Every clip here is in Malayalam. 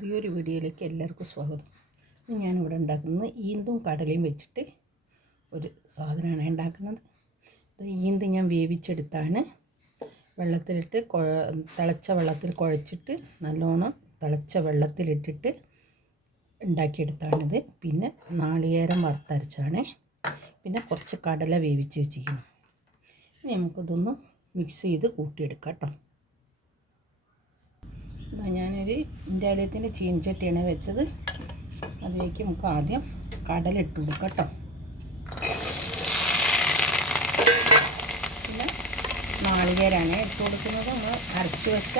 പുതിയൊരു വീഡിയോയിലേക്ക് എല്ലാവർക്കും സ്വാഗതം. ഞാനിവിടെ ഉണ്ടാക്കുന്നത് ഈന്തും കടലയും വെച്ചിട്ട് ഒരു സാധനമാണ് ഉണ്ടാക്കുന്നത്. ഈന്ത് ഞാൻ വേവിച്ചെടുത്താണ് വെള്ളത്തിലിട്ട് തിളച്ച വെള്ളത്തിൽ കുഴച്ചിട്ട് നല്ലോണം തിളച്ച വെള്ളത്തിലിട്ടിട്ട് ഉണ്ടാക്കിയെടുത്താണിത്. പിന്നെ നാളികേരം വറുത്തരച്ചാണ്, പിന്നെ കുറച്ച് കടല വേവിച്ച് വെച്ചിരിക്കുന്നു. ഇനി നമുക്കിതൊന്ന് മിക്സ് ചെയ്ത് കൂട്ടിയെടുക്കാം കേട്ടോ. ഞാനൊരു ഇന്ത്യാലയത്തിൻ്റെ ചീനച്ചട്ടിയാണ് വെച്ചത്. അതിലേക്ക് നമുക്ക് ആദ്യം കടല ഇട്ട് കൊടുക്കാം കേട്ടോ. പിന്നെ നാളികേരമാണ് ഇട്ട് കൊടുക്കുന്നത്. നമ്മൾ അരച്ച് വെച്ച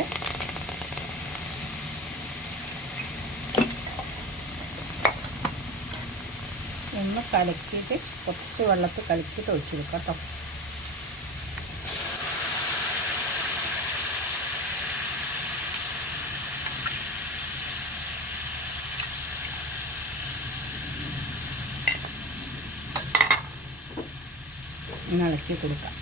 ഒന്ന് കലക്കിയിട്ട് കുറച്ച് വെള്ളത്തിൽ കലക്കിയിട്ട് ഒഴിച്ച് കൊടുക്കാം കേട്ടോ. ഇളക്കി കൊടുക്കാം.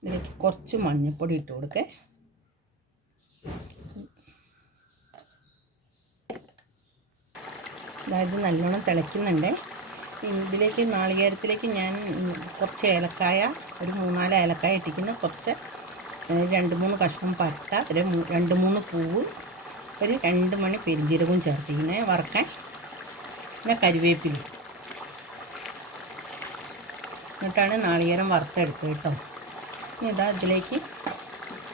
ഇതിലേക്ക് കുറച്ച് മഞ്ഞൾപ്പൊടി ഇട്ട് കൊടുക്കേ. അതായത് നല്ലോണം തിളയ്ക്കുന്നുണ്ട്. ഇതിലേക്ക് നാളികേരത്തിലേക്ക് ഞാൻ കുറച്ച് ഏലക്കായ, ഒരു 3-4 ഏലക്കായ ഇട്ടിരിക്കുന്നു. കുറച്ച് 2-3 കഷ്ണം പട്ട, ഒരു 2-3 പൂവ്, ഒരു 2 മണി പെരിഞ്ജീരകവും ചേർത്തിങ്ങനെ വറക്കാൻ. പിന്നെ കരിവേപ്പില എന്നിട്ടാണ് നാളികേരം വറുത്തെടുത്തത് കേട്ടോ. ഇനി ഇതാ ഇതിലേക്ക്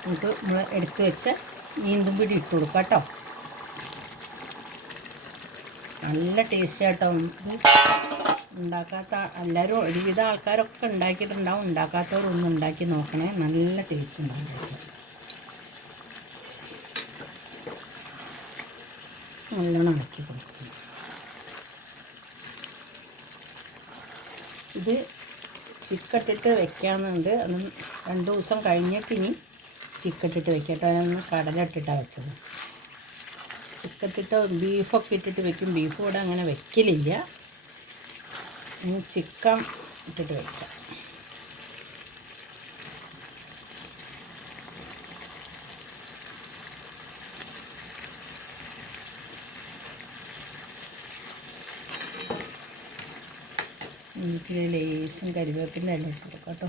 നമുക്ക് നമ്മൾ എടുത്ത് വെച്ച ഈന്തും പിടി ഇട്ട് കൊടുക്കാം കേട്ടോ. നല്ല ടേസ്റ്റ് കേട്ടോ. ഇത് ഉണ്ടാക്കാത്ത എല്ലാവരും ഒരുവിധ ആൾക്കാരൊക്കെ ഉണ്ടാക്കിയിട്ടുണ്ടാവും. ഉണ്ടാക്കാത്തവരൊന്നും ഉണ്ടാക്കി നോക്കണേ, നല്ല ടേസ്റ്റ് ഉണ്ടാവും. നല്ലോണം ഇളക്കി കൊടുക്കുന്നു. ഇത് ചിക്കട്ടിട്ട് വെക്കാമെന്നുണ്ട്. അത് 2 ദിവസം കഴിഞ്ഞിട്ട് ഇനി ചിക്കട്ടിട്ട് വെക്കട്ടെ. ഞാൻ കടല ഇട്ടിട്ടാണ് വെച്ചത്. ചിക്കട്ടിട്ട് ബീഫൊക്കെ ഇട്ടിട്ട് വെക്കും. ബീഫ് ഇവിടെ അങ്ങനെ വെക്കലില്ല. ഇനി ചിക്കൻ ഇട്ടിട്ട് വെക്കാം. എനിക്ക് ലേശം കരിവേപ്പിൻ്റെ ഇല ഇട്ട് കൊടുക്കാം കേട്ടോ.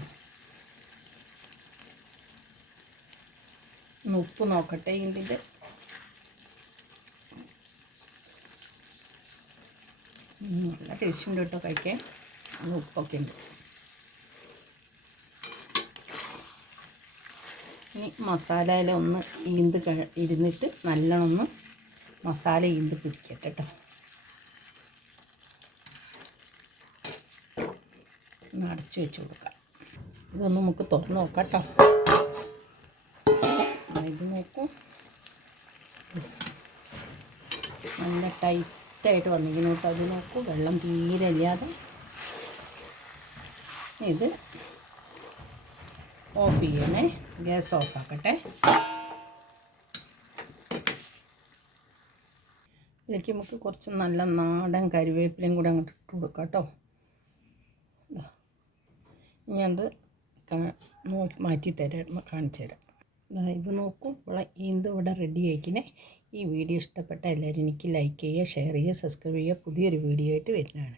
ഉപ്പ് നോക്കട്ടെ. ഇതിൻ്റെ നല്ല ടേസ്റ്റ് ഉണ്ട് കേട്ടോ കഴിക്കാൻ. ഉപ്പൊക്കെ ഉണ്ട്. ഇനി മസാലയിൽ ഒന്ന് ഇരുന്നിട്ട് നല്ലോണം ഒന്ന് മസാല പിടിക്കട്ടെ കേട്ടോ. ഒന്ന് അടച്ചു വെച്ച് കൊടുക്കാം. ഇതൊന്ന് നമുക്ക് തുറന്ന് നോക്കാം കേട്ടോ. ഇത് നോക്കൂ, നല്ല ടൈറ്റായിട്ട് വന്നിരിക്കുന്നു കേട്ടോ. അത് നോക്കൂ, വെള്ളം തീരെ ഇല്ലാതെ. ഇത് ഓഫ് ചെയ്യണേ. ഗ്യാസ് ഓഫാക്കട്ടെ. ഇതിലേക്ക് നമുക്ക് കുറച്ച് നല്ല നാടൻ കരിവേപ്പിലയും കൂടെ അങ്ങോട്ട് ഇട്ട് കൊടുക്കാം കേട്ടോ. ഞാനത് മാറ്റി തരാം, കാണിച്ചു തരാം. ഇത് നോക്കൂ, ഇവിടെ റെഡി ആക്കിനെ. ഈ വീഡിയോ ഇഷ്ടപ്പെട്ട എല്ലാവരും എനിക്ക് ലൈക്ക് ചെയ്യുക, ഷെയർ ചെയ്യുക, സബ്സ്ക്രൈബ് ചെയ്യുക. പുതിയൊരു വീഡിയോ ആയിട്ട് വരുന്നതാണ്.